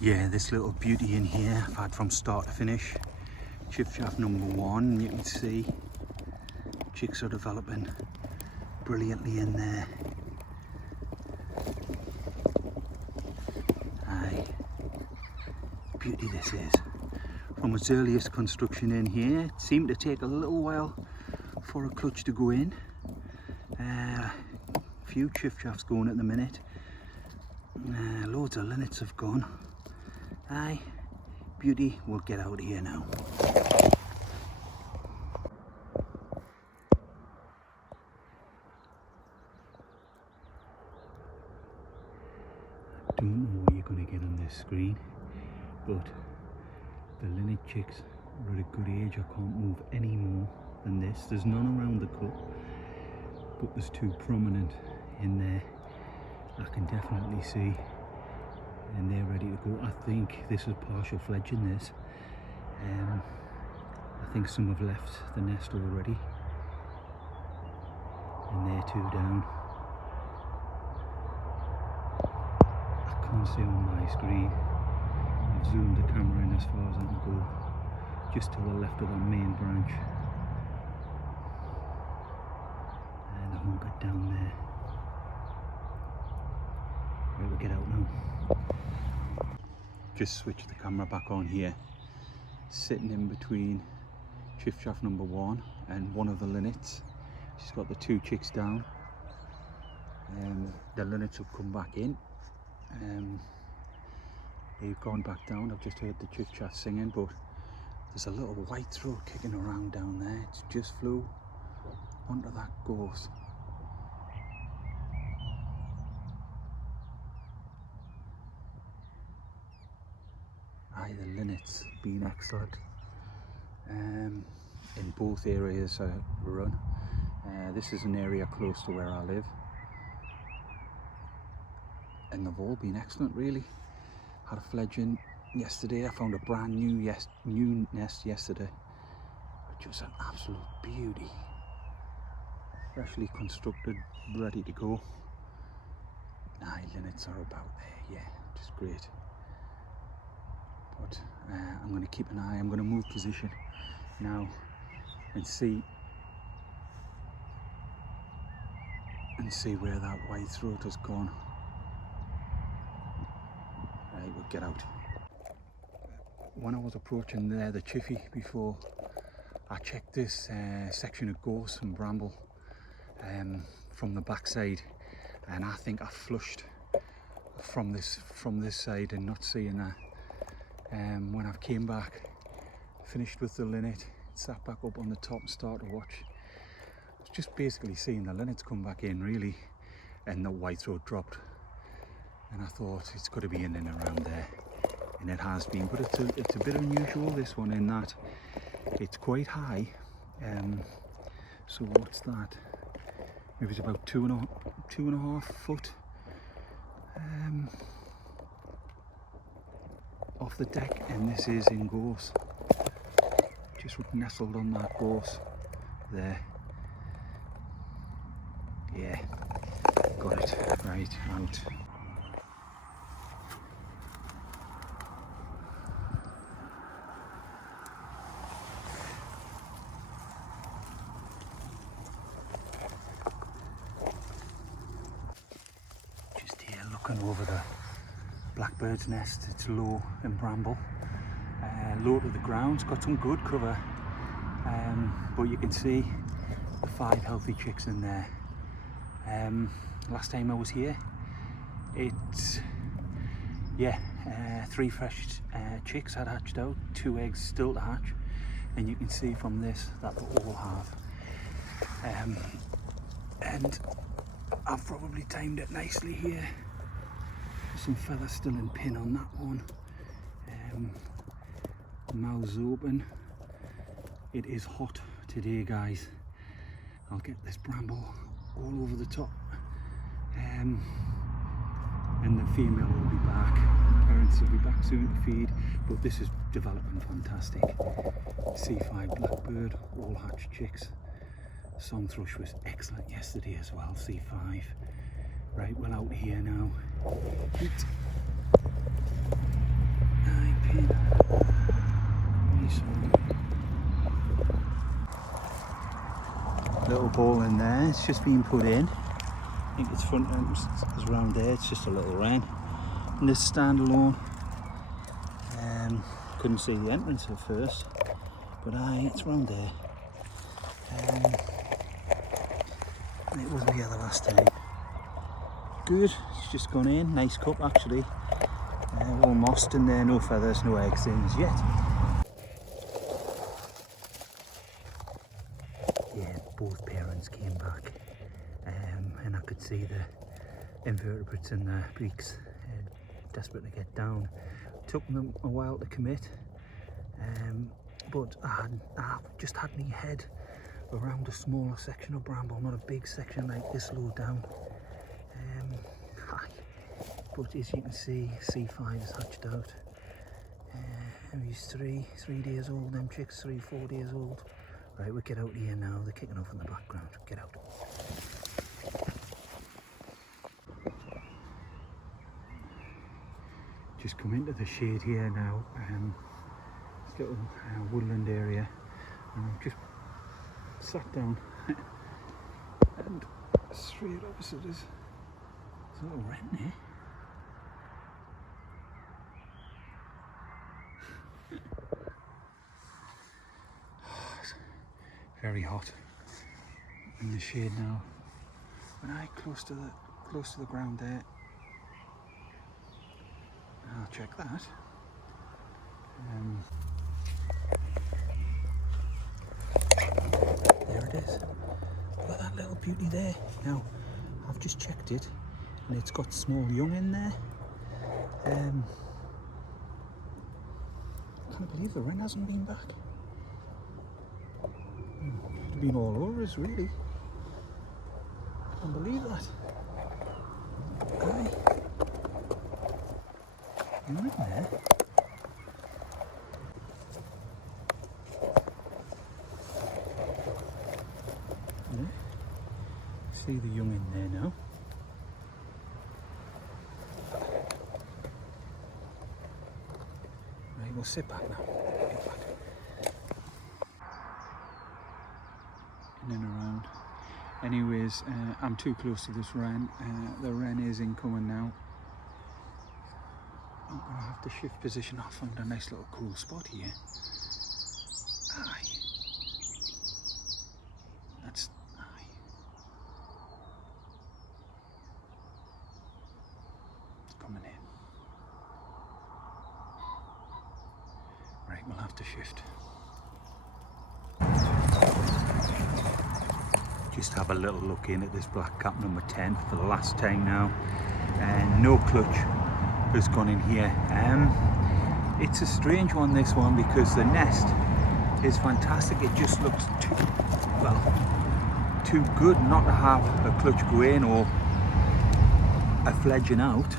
Yeah, this little beauty in here I've had from start to finish. Chiffchaff number 1, and you can see chicks are developing brilliantly in there. Aye, beauty this is. From its earliest construction in here, it seemed to take a little while for a clutch to go in. Few chiffchaffs going at the minute. Loads of linnets have gone. Aye, beauty, we'll get out of here now. I don't know what you're going to get on this screen, but the linnet chicks are at a good age. I can't move any more than this. There's none around the cut, but there's 2 prominent in there. I can definitely see, and they're ready to go. I think this is partial fledging this. I think some have left the nest already, and they're 2 down. I can't see on my screen. I've zoomed the camera in as far as I can go, just to the left of that main branch, and the hunker down there. Right, we'll get out now. Just switch the camera back on here. Sitting in between chiffchaff number 1 and one of the linnets. She's got the 2 chicks down. The linnets have come back in. They've gone back down. I've just heard the chiffchaff singing, but there's a little white throat kicking around down there. It's just flew onto that gorse. Aye, the linnets been excellent in both areas I run. This is an area close to where I live, and they've all been excellent really. Had a fledging yesterday. I found a brand new new nest yesterday, which was an absolute beauty. Freshly constructed, ready to go. Aye, linnets are about there, yeah, which is great. But I'm going to keep an eye. I'm going to move position now and see where that white throat has gone. Right, we'll get out. When I was approaching there, the chiffy, before I checked this section of gorse and bramble from the backside, and I think I flushed from this side and not seeing that. When I came back, finished with the linnet, sat back up on the top and started to watch. I was just basically seeing the linnets come back in really, and the white throat dropped. And I thought it's got to be in and around there, and it has been. But it's a bit unusual, this one, in that it's quite high. So what's that? Maybe it's about two and a half foot off the deck, and this is in gorse, just nestled on that gorse there. Yeah, got it. Right, out. Just here looking over the blackbird's nest. It's low in bramble, low to the ground. It's got some good cover, but you can see the 5 healthy chicks in there. Last time I was here, it's 3 fresh chicks had hatched out, 2 eggs still to hatch, and you can see from this that they all have. And I've probably timed it nicely here. Some feathers still in pin on that one. Mouths open. It is hot today, guys. I'll get this bramble all over the top, and the female will be back. Parents will be back soon to feed, but this is developing fantastic. C5 blackbird, all hatched chicks. Song thrush was excellent yesterday as well, C5. Right, well, out here now. pin. Nice one. Little hole in there, it's just been put in. I think its front entrance is around there, it's just a little wren. And this standalone, couldn't see the entrance at first, but it's round there. And it wasn't here the last time. Good, it's just gone in, nice cup actually. All mossed in there, no feathers, no eggs in as yet. Yeah, both parents came back, and I could see the invertebrates in their beaks, desperate to get down. Took them a while to commit, but I just had my head around a smaller section of bramble, not a big section like this low down. But as you can see, C5 is hatched out. He's three days old, them chicks 4 days old. Right, we'll get out here now, they're kicking off in the background, get out. Just come into the shade here now, this little woodland area, and I've just sat down and straight opposite us, there's a little wren here. Very hot in the shade now. When I close to the ground there, I'll check that. There it is. Look at that little beauty there. Now, I've just checked it, and it's got small young in there. I can't believe the wren hasn't been back. It's been all over us, really. I can't believe that. Aye. You're in there. Yeah. See the young in there now. Right, we'll sit back now. Get back. In and around. Anyways, I'm too close to this wren. The wren is incoming now. I'm gonna have to shift position. I found a nice little cool spot here. Aye. That's aye. It's coming in. Right, we'll have to shift. Just have a little look in at this black cap number 10 for the last time now, and no clutch has gone in here. It's a strange one, this one, because the nest is fantastic. It just looks too good not to have a clutch go in or a fledging out.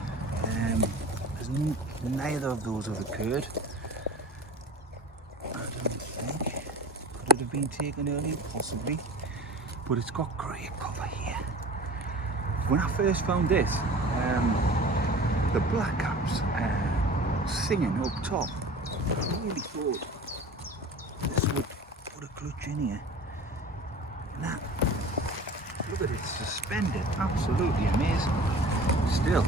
Neither of those have occurred. I don't think. Could it have been taken earlier? Possibly. But it's got great cover here. When I first found this, the blackcaps singing up top, I really thought this would put a clutch in here. Now, look at it suspended, absolutely amazing. Still,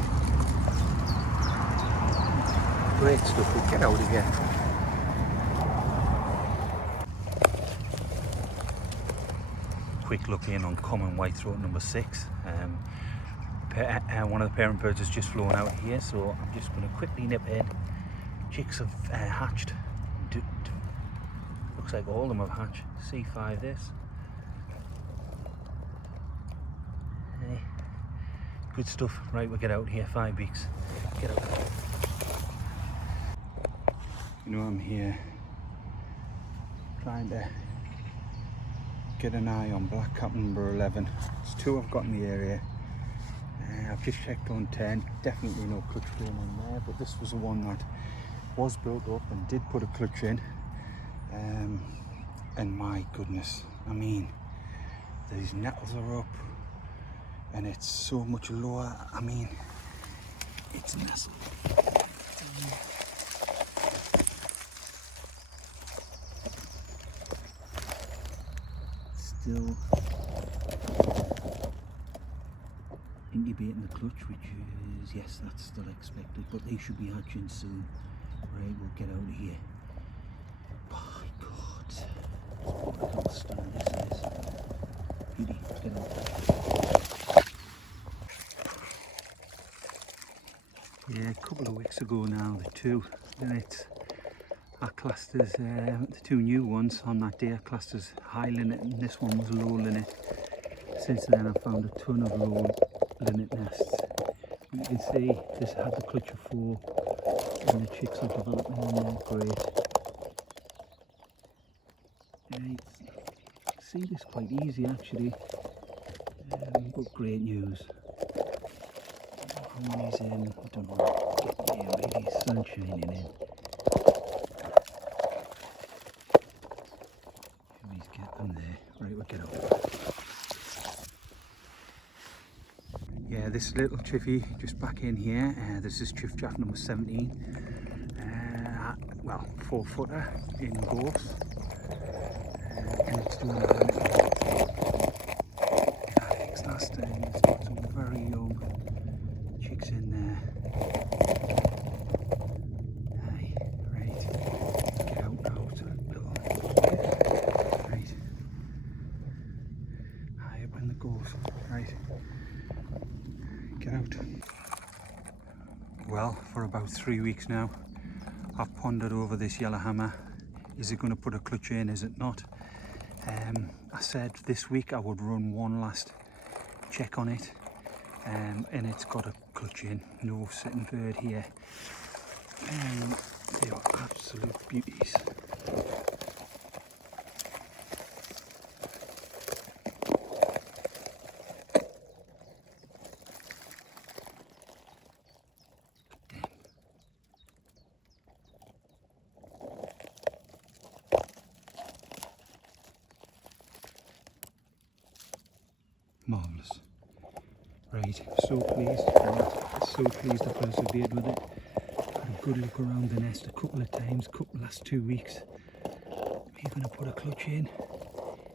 great stuff. We'll get out again. Quick look in on common white-throat number 6. One of the parent birds has just flown out here, so I'm just going to quickly nip in. Chicks have hatched. Looks like all of them have hatched. C5 this. Hey. Good stuff. Right, we'll get out here. 5 weeks. Get out. You know, I'm here trying to get an eye on black cap number 11. It's 2 I've got in the area. I've just checked on 10, definitely no clutch going on there, but this was the one that was built up and did put a clutch in. And my goodness, I mean, these nettles are up and it's so much lower. I mean, it's nestled. still incubating the clutch, which is, yes, that's still expected, but they should be hatching soon. Right, we'll get out of here. My God, what a little star this is. Beauty, get out. Yeah, a couple of weeks ago now, the two linnets are classed as, the two new ones on that day are classed as high linnet, and this one was low linnet. Since then I've found a ton of low linnet nests. You can see this had the clutch of 4 and the chicks are developing on there, great. You see this quite easy actually, but great news. How many's in? I don't know, getting there really, sun shining in. Please get them there. Right, we'll get up. Yeah, this little chiffy just back in here. This is Chiffchaff number 17. Well, 4-footer in gorse. And it's doing an eggs nesting. It's got some very young chicks in there. Hey, right. Get out now. It's a little. Right. High up in the gorse. Right. Get out. Well, for about 3 weeks now, I've pondered over this yellowhammer. Is it going to put a clutch in? Is it not? I said this week I would run one last check on it, and it's got a clutch in. No sitting bird here. They are absolute beauties. Marvellous. Right, so pleased. So pleased I persevered with it. Had a good look around the nest a couple of times, last 2 weeks. You're going to put a clutch in.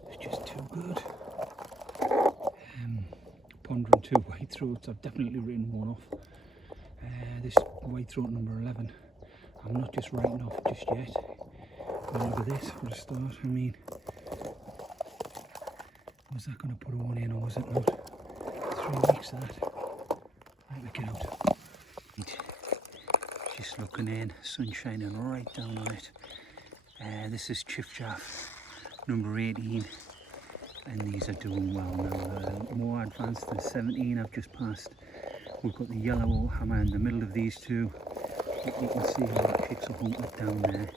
It's just too good. Pondering 2 white throats. I've definitely written one off. This white throat number 11. I'm not just writing off just yet. But look at this for a start. I mean, was that going to put a one in or was it not? 3 weeks that. Right, we get out. Just looking in, sun shining right down on it. This is Chiffchaff number 18, and these are doing well now. More advanced than 17 I've just passed. We've got the yellow hammer in the middle of these two. You can see how the chicks are hunkered down there.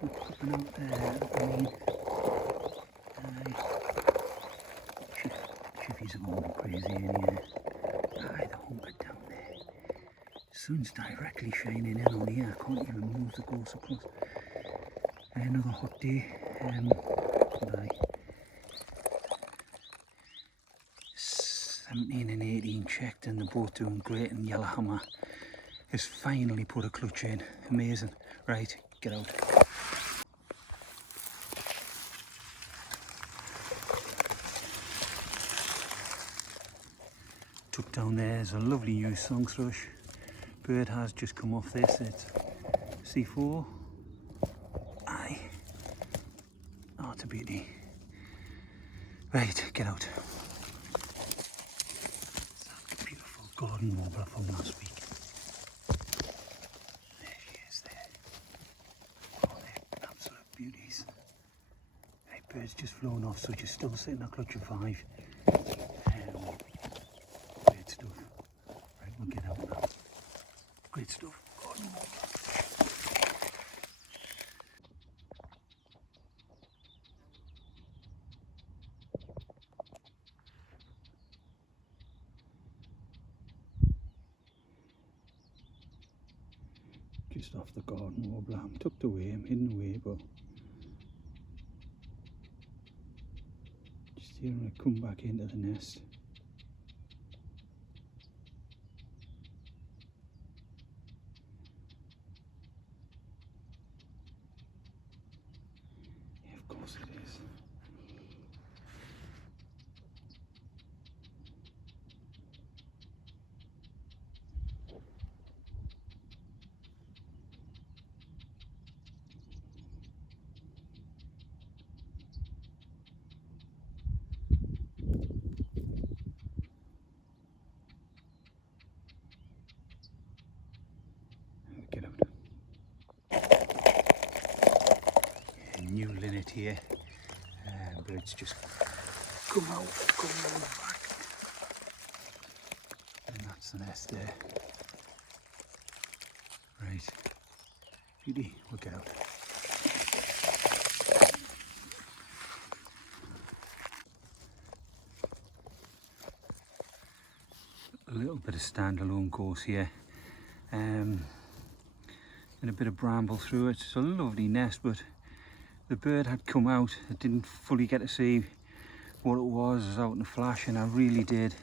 They're popping out there, I mean. Chiffies are going crazy in here. They're hunkered down there. Sun's directly shining in on here. I can't even move the gorse across. Another hot day. 17 and 18 checked and they're both doing great, and Yellowhammer has finally put a clutch in. Amazing. Right, get out. Tucked down there is a lovely new song thrush. Bird has just come off this. It's C4. Aye. Oh, it's a beauty. Right, get out. It's that beautiful garden warbler from last week. There she is there. Oh, they're absolute beauties. Right, bird's just flown off, so she's still sitting a clutch of 5. Great stuff. Right, we'll get out now. Great stuff. Garden warbler. Just off the garden warbler. I'm tucked away, I'm hidden away, but just hearing it come back into the nest. Yeah, of course it is. linnet here. Birds just come out the back. And that's the nest there. Right, beauty, we'll get out. A little bit of standalone gorse here, and a bit of bramble through it. It's a lovely nest, but the bird had come out. I didn't fully get to see what it was. It was out in the flash, and I really did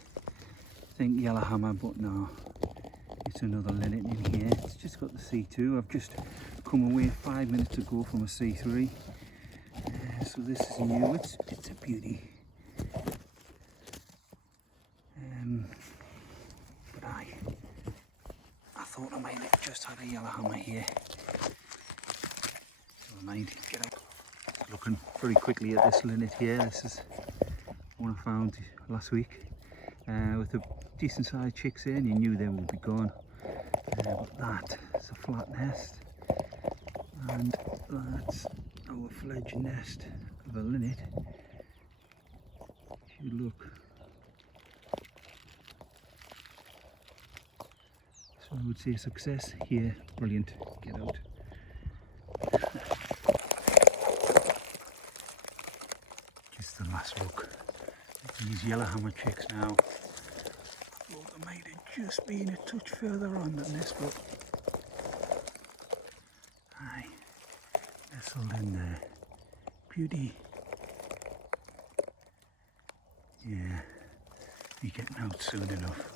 think yellowhammer, but no, it's another linnet in here. It's just got the C2. I've just come away 5 minutes ago from a C3, so this is new. It's a beauty. But I thought I might have just had a yellowhammer here. Never mind, get out. Looking very quickly at this linnet here. This is one I found last week with the decent sized chicks in. You knew they would be gone. But that is a flat nest, and that's our fledged nest of a linnet. If you look, so I would say a success here. Brilliant. Get out. Just the last look at these yellowhammer chicks now. I thought they might have just been a touch further on than this, but aye, nestled in there. Beauty. Yeah, be getting out soon enough.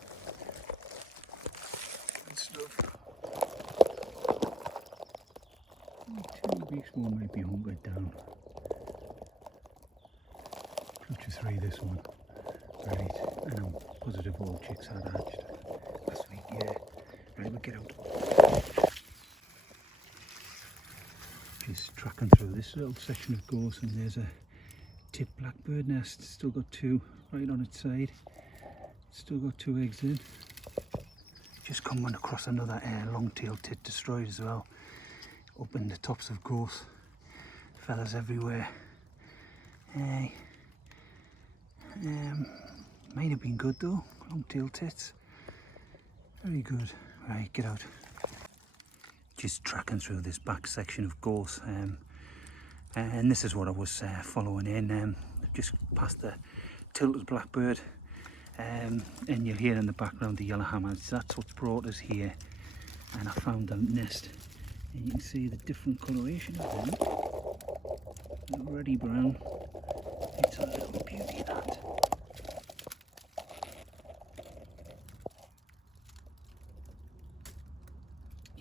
Good stuff. 2 weeks more might be hunkered down. Clutch of 3 this one. Right, and I'm positive all chicks had hatched last week, yeah. Right, we'll get out. Just tracking through this little section of gorse, and there's a tipped blackbird nest. Still got 2 right on its side. Still got 2 eggs in. Just come across another long-tailed tit destroyed as well. Up in the tops of gorse. Feathers everywhere. Might have been good though, long-tailed tits. Very good. Right, get out. Just tracking through this back section of gorse, and this is what I was following in. Just past the tilted blackbird, and you'll hear in the background the yellowhammers. That's what's brought us here, and I found the nest, and you can see the different coloration of them. Already brown. It's a little beauty, that.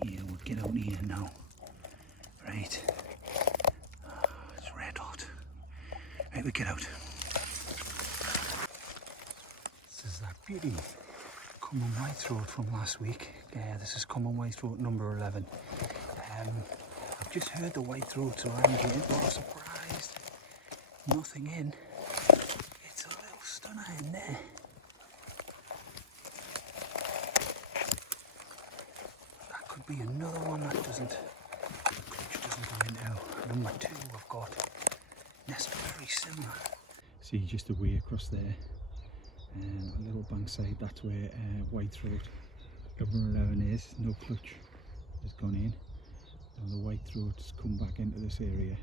Yeah, we'll get out here now. Right. Oh, it's red hot. Right, we get out. This is that beauty. Common whitethroat from last week. This is common whitethroat number 11. I've just heard the whitethroats around here, but I'm surprised. Nothing in. It's a little stunner in there. That could be another one that doesn't go in now. Number 2 I've got. Nest very similar. See, just away across there, a little bank side, that's where whitethroat number 11 is. No clutch has gone in, and the whitethroat's come back into this area.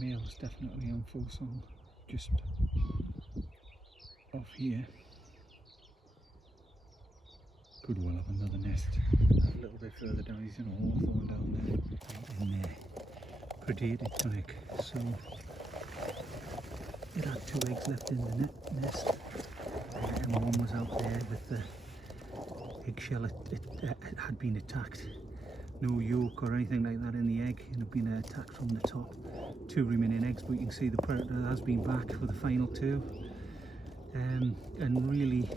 Male's definitely on full song, just off here. Could well have another nest a little bit further down. He's in a hawthorn down there. In there, predated tonic. So it had 2 eggs left in the nest, and one was out there with the eggshell. It had been attacked. No yolk or anything like that in the egg, and had been attacked from the top. 2 remaining eggs, but you can see the predator has been back for the final 2, and really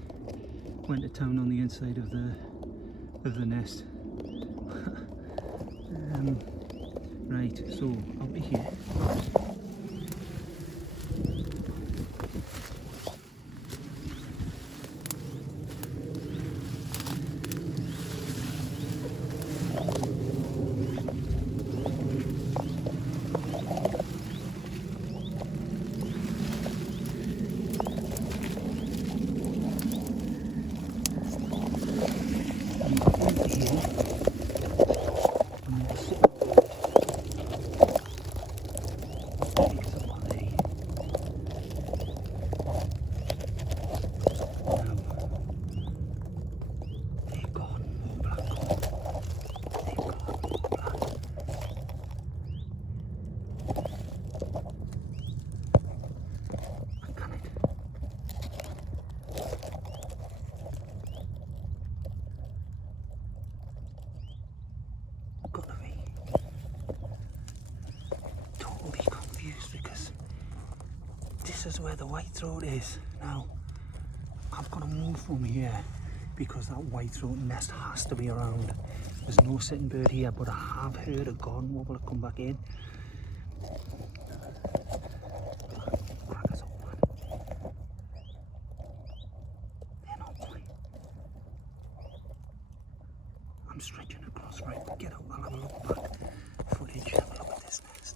went to town on the inside of the nest. Right, so out of here. where the white-throat is. Now, I've got to move from here because that white-throat nest has to be around. There's no sitting bird here, but I have heard a garden warbler come back in. I'm stretching across, right? Get out, I'll have a look back. Footage, have a look at this nest.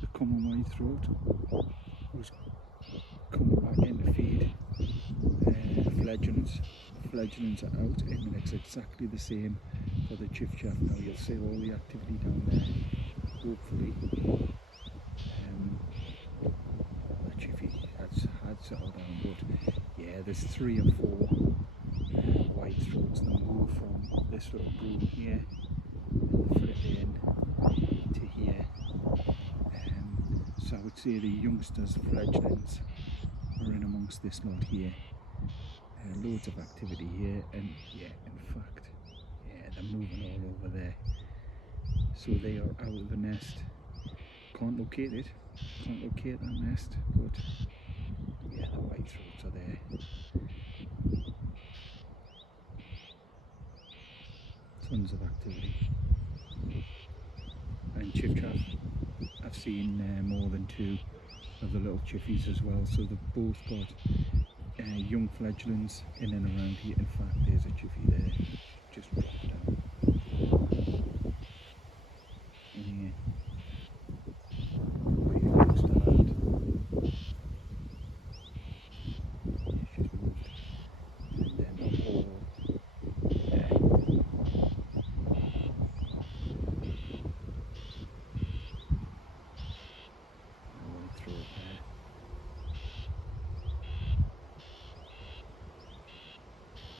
The common white-throat was coming back in to feed fledglings. Fledglings are out, and it's exactly the same for the chiffchaff. Now you'll see all the activity down there. Hopefully, the chiffy has had settled down, but yeah, there's 3 or 4 white-throats that move from this little broom here, flip in to here. So I would say the youngsters, fledglings, are in amongst this lot here. Loads of activity here, and yeah, in fact, yeah, they're moving all over there. So they are out of the nest. Can't locate it, can't locate that nest, but yeah, the white-throats are there. Tons of activity. And chiffchaff, I've seen more than 2 of the little chiffies as well, so they've both got young fledglings in and around here. In fact, there's a chiffy there, just dropped down.